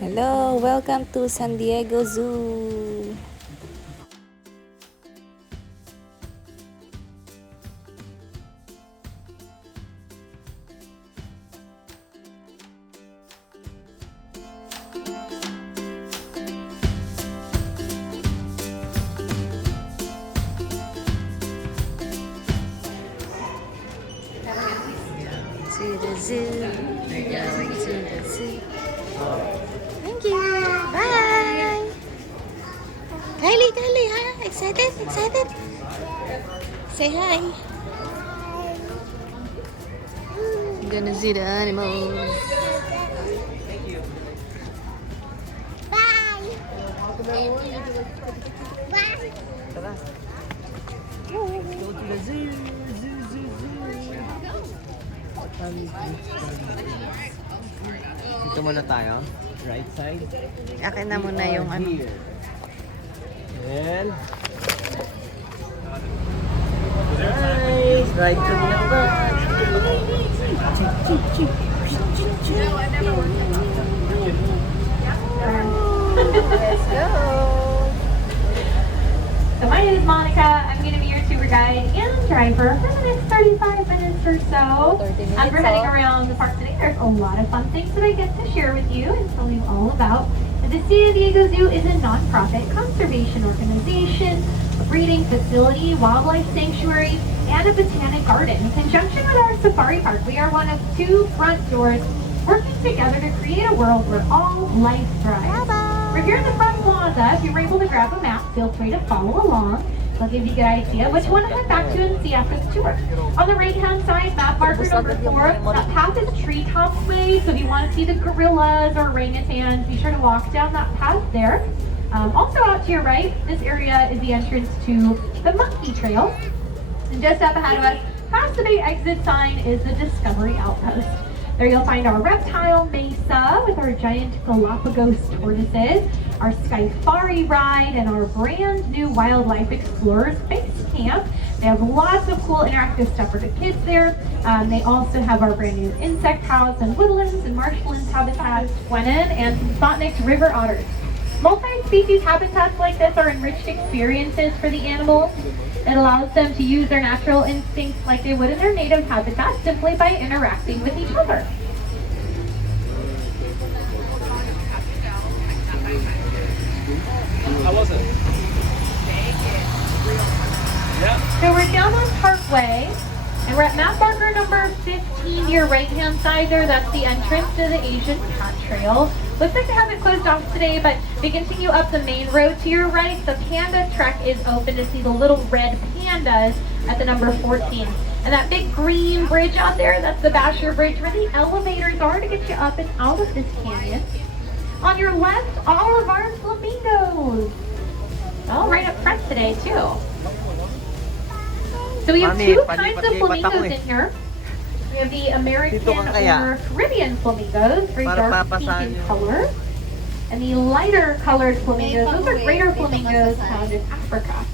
Hello, welcome to San Diego Zoo. To the zoo. We're going to the zoo. Thank you. Bye. Kylie, hi. Excited. Say hi. I'm gonna see the animals. Bye. Tara. Go to the zoo. Dito muna tayo. Right side. Akin na muna yung ano. Here. And... Nice! Right to the left. Let's go. So my name is Monica. I'm going to be your tour guide and driver for the next 35 minutes or so. 30 minutes, As we're heading around the park today, there's a lot of fun things that I get to share with you and tell you all about. The San Diego Zoo is a nonprofit conservation organization, a breeding facility, wildlife sanctuary, and a botanic garden. In conjunction with our safari park, we are one of 2 front doors working together to create a world where all life thrives. We're here in the front plaza. If you're able to grab a map, feel free to follow along. It'll give you a good idea which one to head back to and see after the tour. On the right-hand side, map marker number 4, that path is Treetop Way, so if you want to see the gorillas or orangutans, be sure to walk down that path there. Also out to your right, this area is the entrance to the Monkey Trail. And just up ahead of us, past the big exit sign, is the Discovery Outpost. There you'll find our reptile mesa with our giant Galapagos tortoises, our Skyfari ride, and our brand new Wildlife Explorers base camp. They have lots of cool interactive stuff for the kids there. They also have our brand new insect house and woodlands and marshlands habitats, Gwenin, and some Spotnik's river otters. Multi-species habitats like this are enriched experiences for the animals. It allows them to use their natural instincts like they would in their native habitat simply by interacting with each other. How was it? Yeah. So we're down on Parkway, and we're at map marker number 15, your right-hand side there. That's the entrance to the Asian Cat Trail. Looks like they have it closed off today, but if you continue up the main road to your right, the Panda Trek is open to see the little red pandas at the number 14. And that big green bridge out there, that's the Basher Bridge, where the elevators are to get you up and out of this canyon. On your left, all of our flamingos. All right up front today, too. So we have Mami, 2 kinds of palipat-lipat ako flamingos eh. in here. We have the American Dito ka kaya? or Caribbean flamingos, very Para dark pink papasahan in yun. color. And the lighter colored flamingos, those are greater flamingos found in Africa.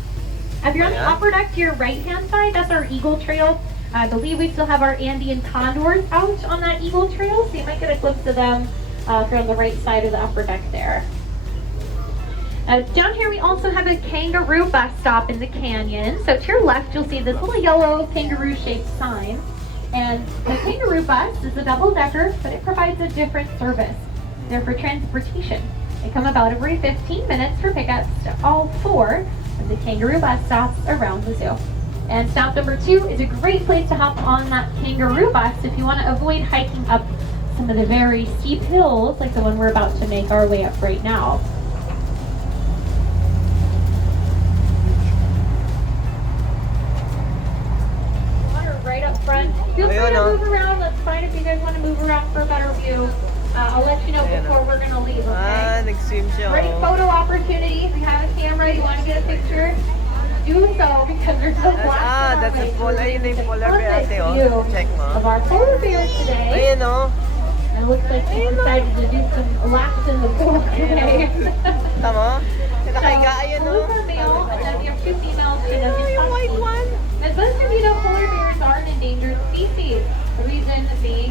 If you're on the Ayan. upper deck to your right-hand side, that's our Eagle Trail. I believe we still have our Andean condors out on that Eagle Trail, so you might get a glimpse of them if you're on the right side of the upper deck there. Down here we also have a kangaroo bus stop in the canyon. So to your left you'll see this little yellow kangaroo shaped sign. And the kangaroo bus is a double-decker, but it provides a different service. They're for transportation. They come about every 15 minutes for pickups to all 4 of the kangaroo bus stops around the zoo. And stop number 2 is a great place to hop on that kangaroo bus if you want to avoid hiking up some of the very steep hills like the one we're about to make our way up right now. Right up front. Feel free to move around. That's fine if you guys want to move around for a better view. I'll let you know before we're going to leave, okay? Nag-swim siya. Great photo opportunity. If you have a camera, you want to get a picture, do so because there's no black. That's a polar. Ayun na yung polar bear ate, oh. Check mo. Of our polar bears today. Ayun, oh. It looks like they decided to do some laps in the pool today. Tama? Nakahiga, ayun, Blue oh. for male, and then we have 2 females. Yung white one. As most of you know, polar bears are an endangered species. The reason being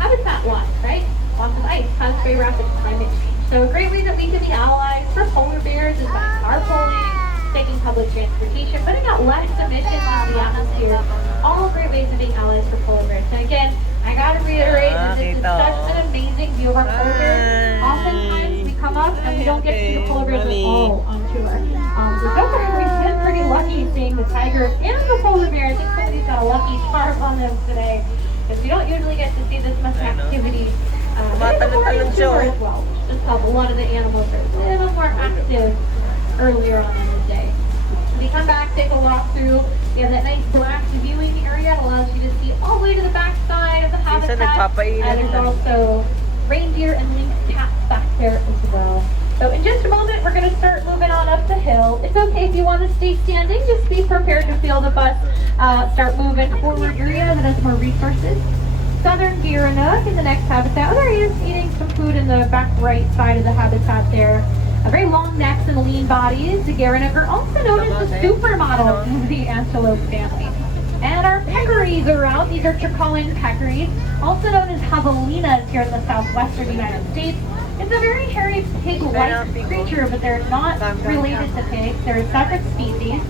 habitat loss, right? Loss of ice caused by very rapid climate change. So a great way that we can be allies for polar bears is by carpooling, taking public transportation, putting out less emissions into the atmosphere. All great ways of being allies for polar bears. And again, I gotta reiterate that this is such an amazing view of our polar bears. Oftentimes we come up and we don't get to see the polar bears at all on tour. So far we've been pretty lucky seeing the tigers and the polar bears. I think somebody's got a lucky charm on them today, because we don't usually get to see this much activity. Tumatalon-talon siya, As well, just help a lot of the animals are a little more active earlier on in the day. We come back, take a walk through. We have that nice black viewing area. It allows you to see all the way to the back side of the habitat. There's also reindeer and lynx cats back there as well. So in just a moment, we're going to start moving on up the hill. It's okay if you want to stay standing. Just be prepared to feel the bus start moving forward area that has more resources. Southern Gearanook in the next habitat. There he is eating some food in the back right side of the habitat there. Very long necks and lean bodies. The Gearanook are also known as the supermodels of the antelope family. And our peccaries are out. These are Tricolin peccaries, also known as javelinas here in the southwestern United States. It's a very hairy pig-like creature, but they're not related to pigs. They're a separate species.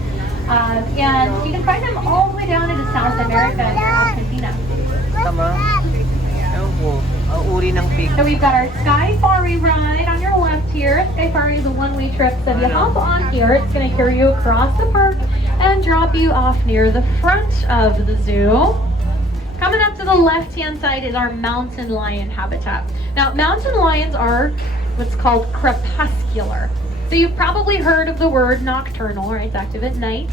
And you can find them all the way down into South America and Argentina. So we've got our Sky-Fari ride on your left here. Sky-Fari is a one-way trip, so if you hop on here, it's going to carry you across the park and drop you off near the front of the zoo. Coming up to the left-hand side is our mountain lion habitat. Now, mountain lions are what's called crepuscular. So you've probably heard of the word nocturnal, right? It's active at night.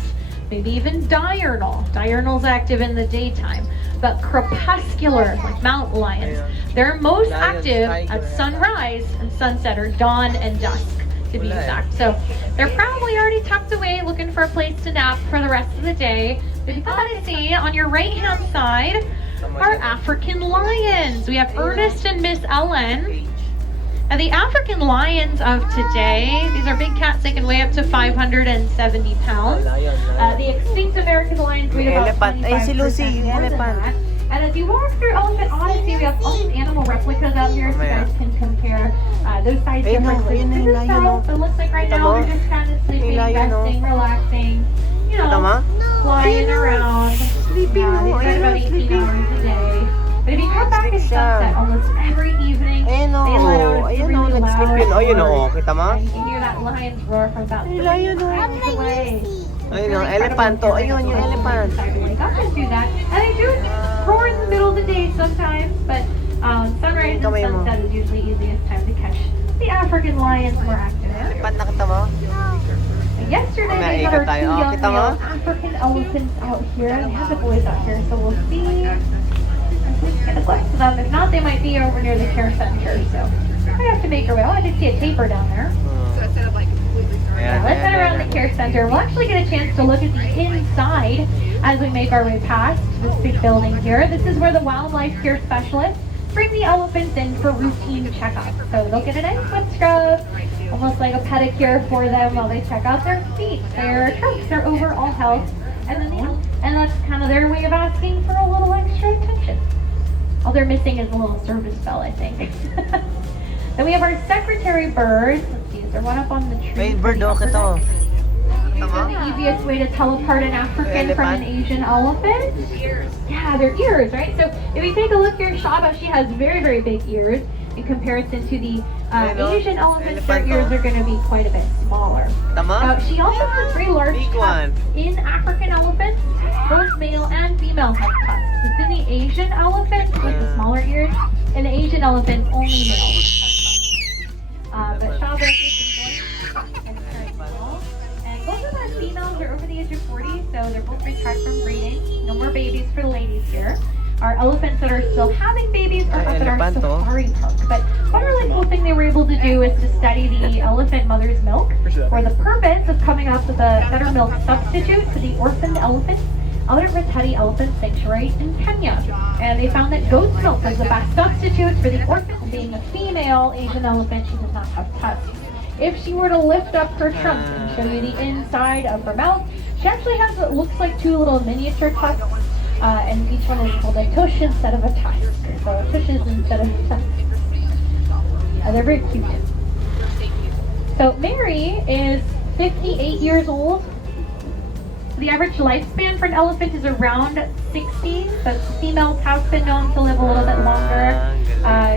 Maybe even diurnal. Diurnal's active in the daytime. But crepuscular, like mountain lions, they're most active at sunrise and sunset, or dawn and dusk, to be exact. So they're probably already tucked away looking for a place to nap for the rest of the day. But you can see on your right-hand side are African lions. We have Ernest and Miss Ellen. And the African lions of today, these are big cats. They can weigh up to 570 pounds. The extinct American lions weigh about 25% more than that. And as you walk through Elephant Odyssey, we have all these animal replicas out here, so you guys can compare those size differences to yourself. So it looks like right now they're just kind of sleeping, resting, relaxing, you know, flying around. They spend about 18 hours a day. But if you come back at sunset almost every evening, they let out a really loud roar. And you can hear that lion's roar from about 3 miles away. Ayun yung elepanto. Ayun yung elephant. Wake up and do that. And they do roar in the middle of the day sometimes, but sunrise and sunset is usually the easiest time to catch the African lions more active. Elephant nakita mo? Yesterday they had our 2 young male African elephants out here, and we have the boys out here, so we'll see. Get a glimpse of them. If not, they might be over near the care center, so I have to make our way. Oh, I did see a tapir down there. Yeah, let's head around the care center. We'll actually get a chance to look at the inside as we make our way past this big building here. This is where the wildlife care specialists bring the elephants in for routine checkups. So they'll get a nice foot scrub, almost like a pedicure for them while they check out their feet, their trunks, their overall health, and that's kind of their way of asking for a little extra attention. All they're missing is a little service bell, I think. Then we have our secretary birds. Let's see, is there one up on the tree? Wait, bird, okay to. The easiest way to tell apart an African from an Asian elephant? Yeah, their ears, right? So if you take a look here, Shaba, she has very, very big ears. In comparison to the Asian elephants, their ears are going to be quite a bit smaller. She also has very large tusks. In African elephants, both male and female have tusks. It's in the Asian elephants with the smaller ears, and the Asian elephants only male have tusks. But Shaba is and both of our females are over the age of 40, so they're both retired from breeding. No more babies for the ladies here. Our elephants that are still having babies are up at our safari park. But one really cool thing they were able to do is to study the elephant mother's milk for the purpose of coming up with a better milk substitute for the orphaned elephants out at Reteti Elephant Sanctuary in Kenya. And they found that goat's milk was the best substitute for the orphan. Being a female Asian elephant, she does not have tusks. If she were to lift up her trunk and show you the inside of her mouth, she actually has what looks like 2 little miniature tusks. And each one is called a tush instead of a tusk. So tushes instead of tusks. They're very cute. So Mary is 58 years old. The average lifespan for an elephant is around 60, but females have been known to live a little bit longer,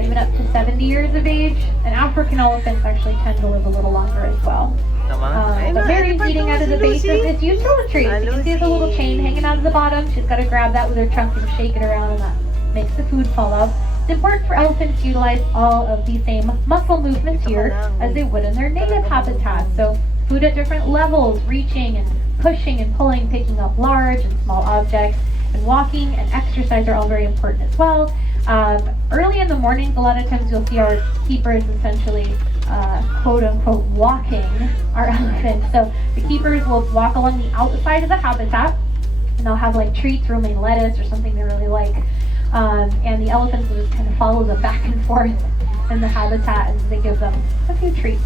even up to 70 years of age. And African elephants actually tend to live a little longer as well. But Mary's eating out of the base of this useful tree. You can see the little chain hanging out of the bottom. She's got to grab that with her trunk and shake it around, and that makes the food fall out. It's important for elephants to utilize all of the same muscle movements here as they would in their native habitat. So food at different levels, reaching and pushing and pulling, picking up large and small objects, and walking and exercise are all very important as well. Early in the mornings, a lot of times you'll see our keepers essentially quote unquote walking our elephants. So the keepers will walk along the outside of the habitat, and they'll have like treats, romaine lettuce or something they really like. And the elephants will just kind of follow them back and forth in the habitat, and they give them a few treats.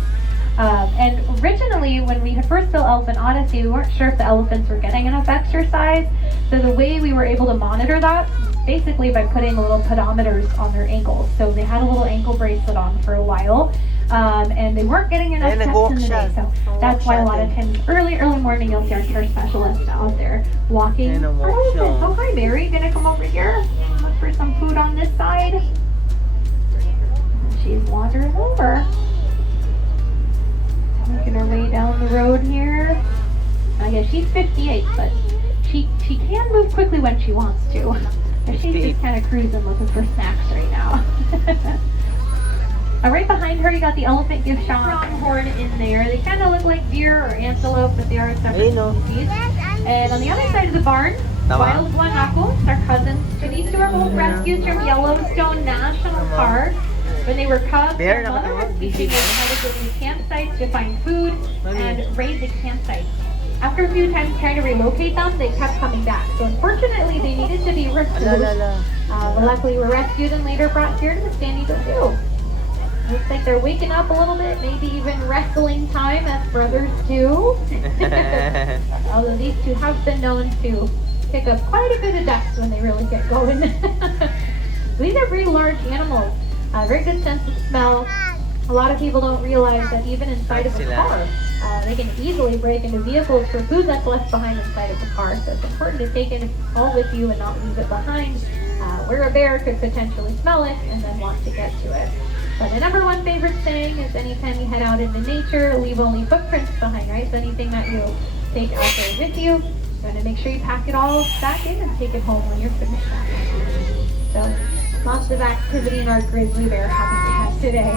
And originally, when we had first built Elephant Odyssey, we weren't sure if the elephants were getting enough exercise. So the way we were able to monitor that was basically by putting little pedometers on their ankles. So they had a little ankle bracelet on for a while, and they weren't getting enough steps in the day. So that's why a lot of times early morning you'll see our care specialists out there walking our elephants. Oh, hi Mary, gonna come over here, look for some food on this side. She's wandering over. Making her way down the road here. I guess she's 58, but she can move quickly when she wants to. And she's just kind of cruising looking for snacks right now. Right behind her, you got the elephant gift shop. Pronghorn in there. They kind of look like deer or antelope, but they are a separate species. And on the other side of the barn, wild guanaco, it's our cousins. So these two are both rescues from Yellowstone National Park. When they were cubs, their mother was teaching them how to go to campsites to find food and raise the campsites. After a few times trying to relocate them, they kept coming back. So unfortunately, they needed to be rescued. But luckily, were rescued and later brought here to the San Diego Zoo. Looks like they're waking up a little bit, maybe even wrestling time as brothers do. Although these two have been known to pick up quite a bit of dust when they really get going. These are pretty large animals. Very good sense of smell. A lot of people don't realize that even inside of a car, they can easily break into vehicles for food that's left behind inside of the car. So it's important to take it all with you and not leave it behind, where a bear could potentially smell it and then want to get to it. But the number one favorite saying is anytime you head out into nature, leave only footprints behind, right? So anything that you take out there with you, you want to make sure you pack it all back in and take it home when you're finished. So lots of activity in our grizzly bear habitat today.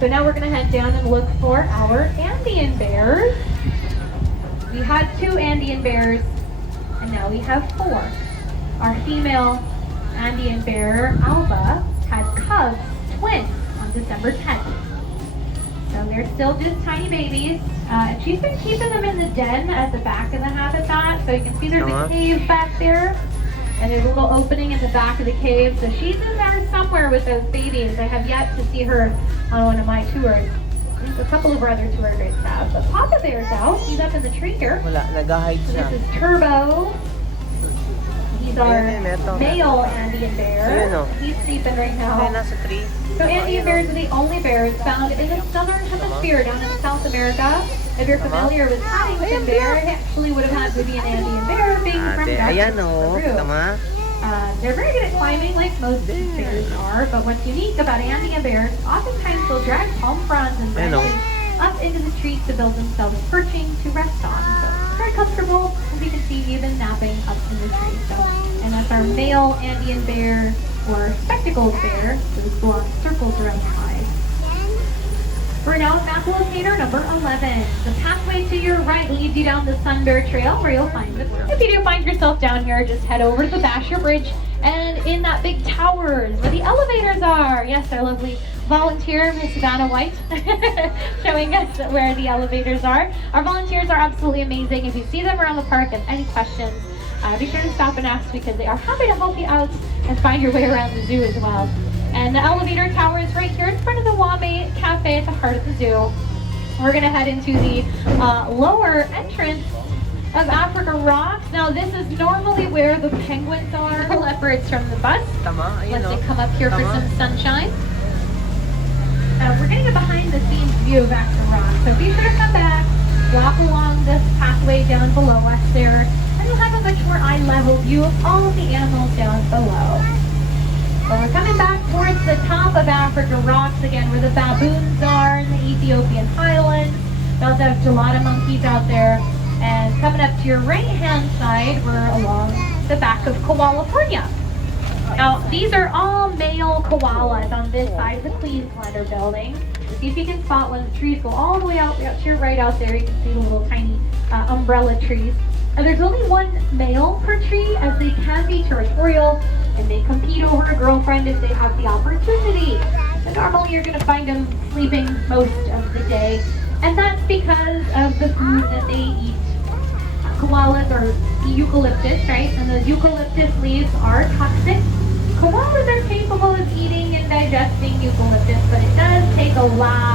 So now we're going to head down and look for our Andean bears. We had 2 Andean bears, and now we have 4. Our female Andean bear, Alba, had cubs, twins, on December 10th. So they're still just tiny babies. And she's been keeping them in the den at the back of the habitat. So you can see there's a cave back there. And there's a little opening in the back of the cave. So she's in there somewhere with those babies. I have yet to see her on one of my tours. A couple of our other tour guides have. But Papa Bear's out. He's up in the tree here. So this is Turbo. He's our male Andean bear. He's sleeping right now. So Andean bears are the only bears found in the southern hemisphere down in South America. If you're familiar with Paddington Bear, it actually would have had to be an Andean bear being from Peru. They're very good at climbing like most bears are, but what's unique about Andean bears, oftentimes they'll drag palm fronds and branches up into the trees to build themselves perching to rest on. So very comfortable, as you can see, even napping up in the tree. So, and that's our male Andean bear, or spectacled bear, those blonde circles around the eyes. We're now at map locator number 11. The pathway to your right leads you down the Sun Bear Trail, where you'll find the If you do find yourself down here, just head over to the Basher Bridge, and in that big tower is where the elevators are. Yes, our lovely volunteer, Miss Savannah White, showing us where the elevators are. Our volunteers are absolutely amazing. If you see them around the park and any questions, be sure to stop and ask, because they are happy to help you out and find your way around the zoo as well. And the elevator tower is right here in front of the Wame Cafe at the heart of the zoo. We're going to head into the lower entrance of Africa rocks. Now this is normally where the penguins are, the leopards from the bus. Tama, ayun Let's o. come up here for Tama. some sunshine. We're getting a behind the scenes view of Africa rocks. So be sure to come back, walk along this pathway down below us there, and you'll have a much more eye-level view of all of the animals down below. So we're coming back towards the top of Africa rocks again, where the baboons are in the Ethiopian highlands. We also have gelada monkeys out there. And coming up to your right-hand side, we're along the back of California. Now, these are all male koalas on this side of the Queenslander building. See if you can spot one. The trees go all the way out to your right out there. You can see the little tiny umbrella trees. And there's only one male per tree, as they can be territorial and they compete over a girlfriend if they have the opportunity. So normally you're going to find them sleeping most of the day. And that's because of the food that they eat. Koalas are eucalyptus, right? And the eucalyptus leaves are toxic. Koalas are capable of eating and digesting eucalyptus, but it does take a lot